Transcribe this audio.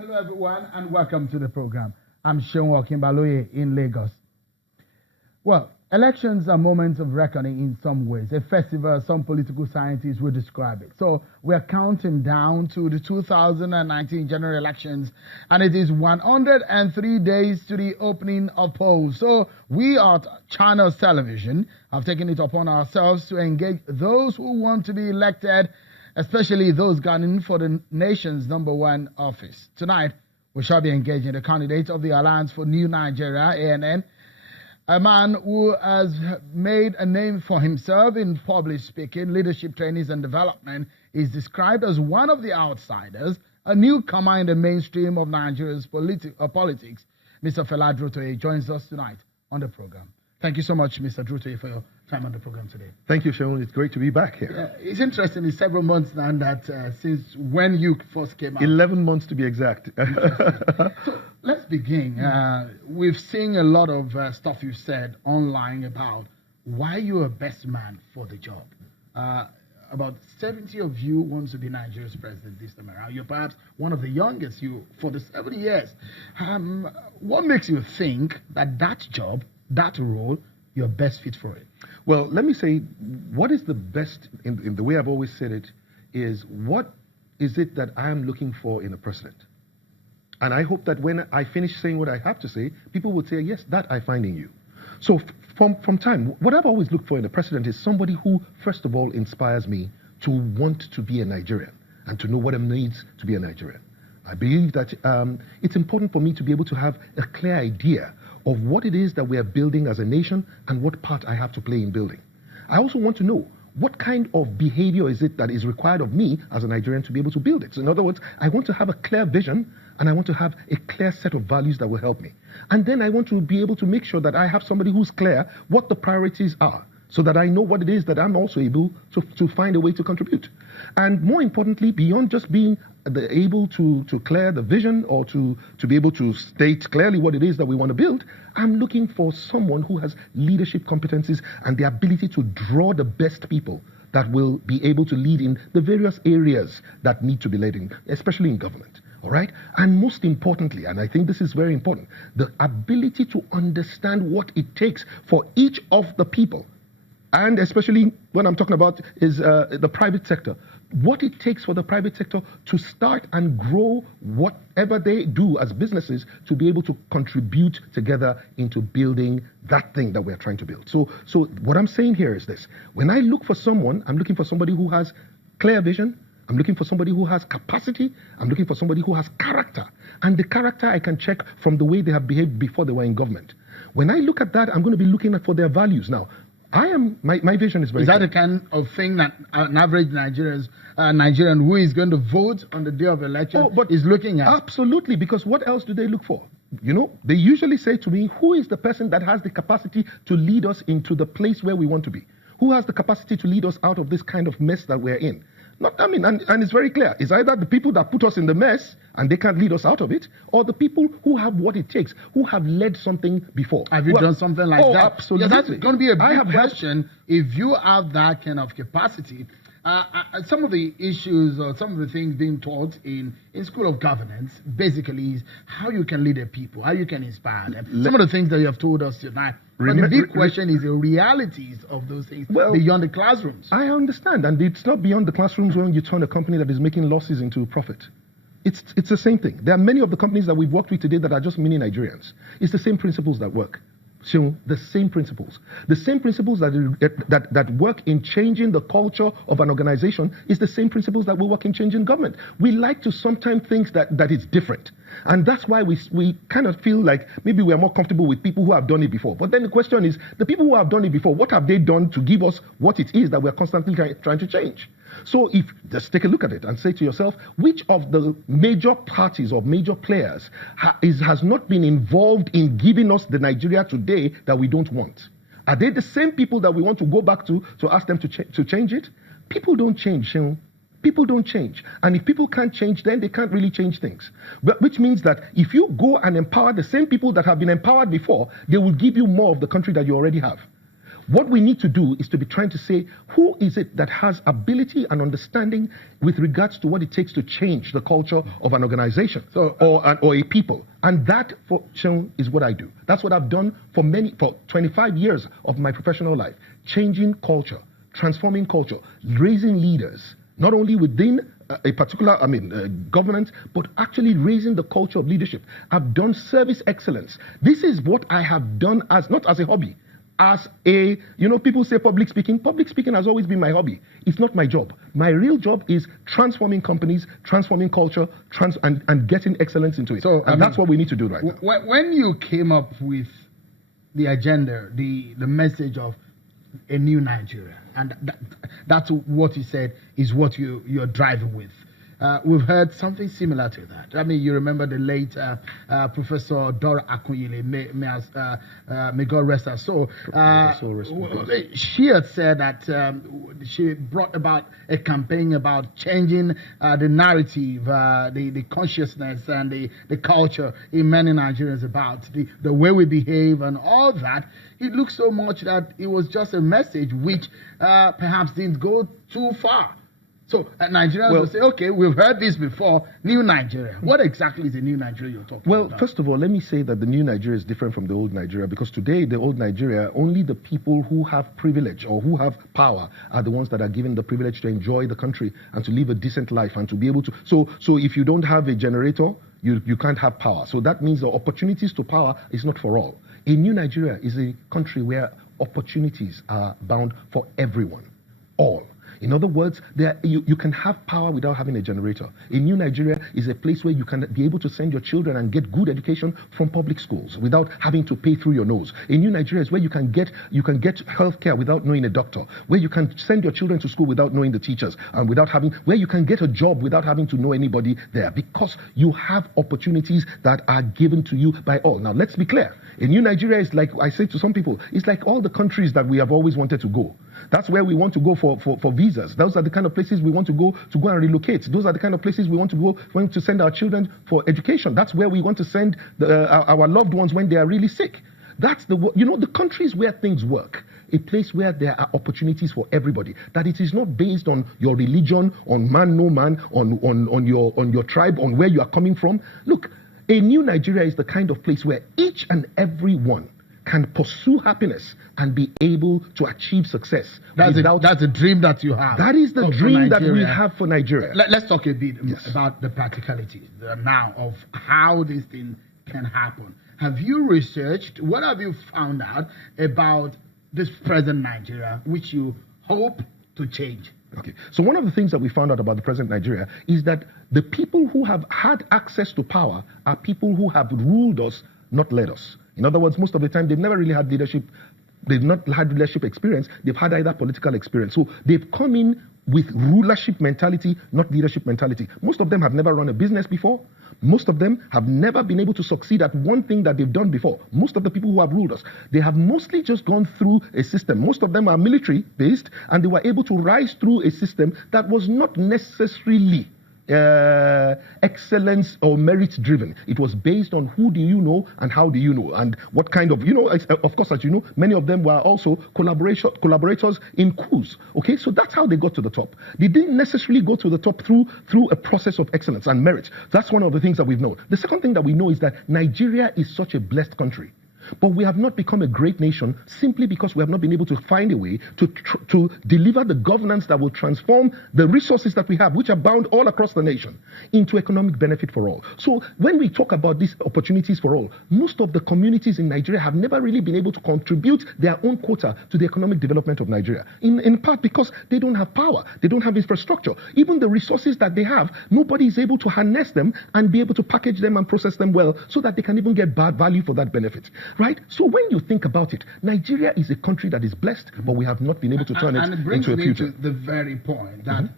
Hello, everyone, and welcome to the program. I'm Seun Okinbaloye in Lagos. Well, elections are moments of reckoning in some ways, a festival some political scientists will describe it. So we're counting down to the 2019 general elections, and it is 103 days to the opening of polls. So we at Channels Television have taken it upon ourselves to engage those who want to be elected, especially those gunning for the nation's #1 office. Tonight, we shall be engaging the candidate of the Alliance for New Nigeria, ANN, a man who has made a name for himself in public speaking, leadership trainings and development. Is described as one of the outsiders, a newcomer in the mainstream of Nigeria's politics. Mr. Fela Durotoye joins us tonight on the program. Thank you so much, Mr. Durotoye, for your time on the program today. Thank you, Sean. It's great to be back here. It's interesting. It's several months now that since when you first came out. 11 months to be exact. So let's begin. We've seen a lot of stuff you said online about why you're best man for the job. About 70 of you wants to be Nigeria's president this time around. You're perhaps one of the youngest for the 70 years. What makes you think that job, that role, you're best fit for it? Well, let me say, what is the best, in the way I've always said it, is what is it that I'm looking for in a president? And I hope that when I finish saying what I have to say, people would say, yes, that I find in you. So from time, what I've always looked for in a president is somebody who, first of all, inspires me to want to be a Nigerian and to know what it means to be a Nigerian. I believe that it's important for me to be able to have a clear idea of what it is that we are building as a nation and what part I have to play in building. I also want to know what kind of behavior is it that is required of me as a Nigerian to be able to build it. So in other words, I want to have a clear vision and I want to have a clear set of values that will help me. And then I want to be able to make sure that I have somebody who's clear what the priorities are, so that I know what it is that I'm also able to find a way to contribute. And more importantly, beyond just being able to clear the vision or to be able to state clearly what it is that we want to build, I'm looking for someone who has leadership competencies and the ability to draw the best people that will be able to lead in the various areas that need to be led in, especially in government. All right? And most importantly, and I think this is very important, the ability to understand what it takes for each of the people, and especially when I'm talking about is the private sector, what it takes for the private sector to start and grow whatever they do as businesses to be able to contribute together into building that thing that we're trying to build. So what I'm saying here is this. When I look for someone, I'm looking for somebody who has clear vision. I'm looking for somebody who has capacity. I'm looking for somebody who has character. And the character I can check from the way they have behaved before they were in government. When I look at that, I'm going to be looking for their values. Now, my vision is very clear. Is that the kind of thing that an average Nigerian who is going to vote on the day of election is looking at? Absolutely, because what else do they look for? You know, they usually say to me, who is the person that has the capacity to lead us into the place where we want to be? Who has the capacity to lead us out of this kind of mess that we're in? And it's very clear. It's either the people that put us in the mess and they can't lead us out of it, or the people who have what it takes, who have led something before. Have you done something like that? Absolutely. Yeah, that's going to be a big question. If you have that kind of capacity, some of the issues or some of the things being taught in School of Governance basically is how you can lead the people, how you can inspire them. Some of the things that you have told us tonight. But the big question is the realities of those things beyond the classrooms. I understand, and it's not beyond the classrooms when you turn a company that is making losses into profit. It's the same thing. There are many of the companies that we've worked with today that are just mini Nigerians. It's the same principles that work. So the same principles that work in changing the culture of an organization is the same principles that will work in changing government. We like to sometimes think that it's different. And that's why we kind of feel like maybe we're more comfortable with people who have done it before. But then the question is, the people who have done it before, what have they done to give us what it is that we're constantly trying to change? So just take a look at it and say to yourself, which of the major parties or major players has not been involved in giving us the Nigeria today that we don't want? Are they the same people that we want to go back to ask them to change it? People don't change, Sean. People don't change. And if people can't change, then they can't really change things. But which means that if you go and empower the same people that have been empowered before, they will give you more of the country that you already have. What we need to do is to be trying to say, who is it that has ability and understanding with regards to what it takes to change the culture of an organization or a people? And that, for Seun, is what I do. That's what I've done for 25 years of my professional life. Changing culture, transforming culture, raising leaders, not only within a particular, government, but actually raising the culture of leadership. I've done service excellence. This is what I have done not as a hobby, as a, people say public speaking. Public speaking has always been my hobby. It's not my job. My real job is transforming companies, transforming culture, and getting excellence into it. So, that's what we need to do right now. When you came up with the agenda, the message of a new Nigeria, and that's what you said is what you're driving with. We've heard something similar to that. I mean, you remember the late Professor Dora Akunyili, may God rest her soul. She had said that she brought about a campaign about changing the narrative, the consciousness and the culture in many Nigerians about the way we behave and all that. It looks so much that it was just a message which perhaps didn't go too far. So Nigerians will say, okay, we've heard this before, new Nigeria. What exactly is the new Nigeria you're talking about? Well, first of all, let me say that the new Nigeria is different from the old Nigeria, because today, the old Nigeria, only the people who have privilege or who have power are the ones that are given the privilege to enjoy the country and to live a decent life and to be able to. So if you don't have a generator, you can't have power. So that means the opportunities to power is not for all. A new Nigeria is a country where opportunities are bound for everyone, all. In other words, you can have power without having a generator. A new Nigeria is a place where you can be able to send your children and get good education from public schools without having to pay through your nose. A new Nigeria is where you can get health care without knowing a doctor, where you can send your children to school without knowing the teachers, and where you can get a job without having to know anybody there, because you have opportunities that are given to you by all. Now, let's be clear. A new Nigeria is like, I say to some people, it's like all the countries that we have always wanted to go. That's where we want to go for visas. Those are the kind of places we want to go and relocate. Those are the kind of places we want to send our children for education. That's where we want to send our loved ones when they are really sick. That's the countries where things work. A place where there are opportunities for everybody. That it is not based on your religion, on man, no man, on your tribe, on where you are coming from. Look, a new Nigeria is the kind of place where each and every one can pursue happiness and be able to achieve success. That's a dream that you have. That is the dream that we have for Nigeria. Let's talk a bit about the practicalities now of how this thing can happen. Have you researched, what have you found out about this present Nigeria, which you hope to change? Okay, so one of the things that we found out about the present Nigeria is that the people who have had access to power are people who have ruled us, not led us. In other words, most of the time, they've never really had leadership. They've not had leadership experience. They've had either political experience. So they've come in with rulership mentality, not leadership mentality. Most of them have never run a business before. Most of them have never been able to succeed at one thing that they've done before. Most of the people who have ruled us, they have mostly just gone through a system. Most of them are military-based, and they were able to rise through a system that was not necessarily excellence or merit driven. It was based on who do you know and how do you know and what kind of, of course, as you know, many of them were also collaborators in coups. Okay, so that's how they got to the top. They didn't necessarily go to the top through a process of excellence and merit. That's one of the things that we've known. The second thing that we know is that Nigeria is such a blessed country. But we have not become a great nation simply because we have not been able to find a way to deliver the governance that will transform the resources that we have, which are bound all across the nation, into economic benefit for all. So when we talk about these opportunities for all, most of the communities in Nigeria have never really been able to contribute their own quota to the economic development of Nigeria, in part because they don't have power, they don't have infrastructure. Even the resources that they have, nobody is able to harness them and be able to package them and process them well so that they can even get bad value for that benefit. Right? So when you think about it, Nigeria is a country that is blessed, but we have not been able to turn it into a future. And it brings me to the very point that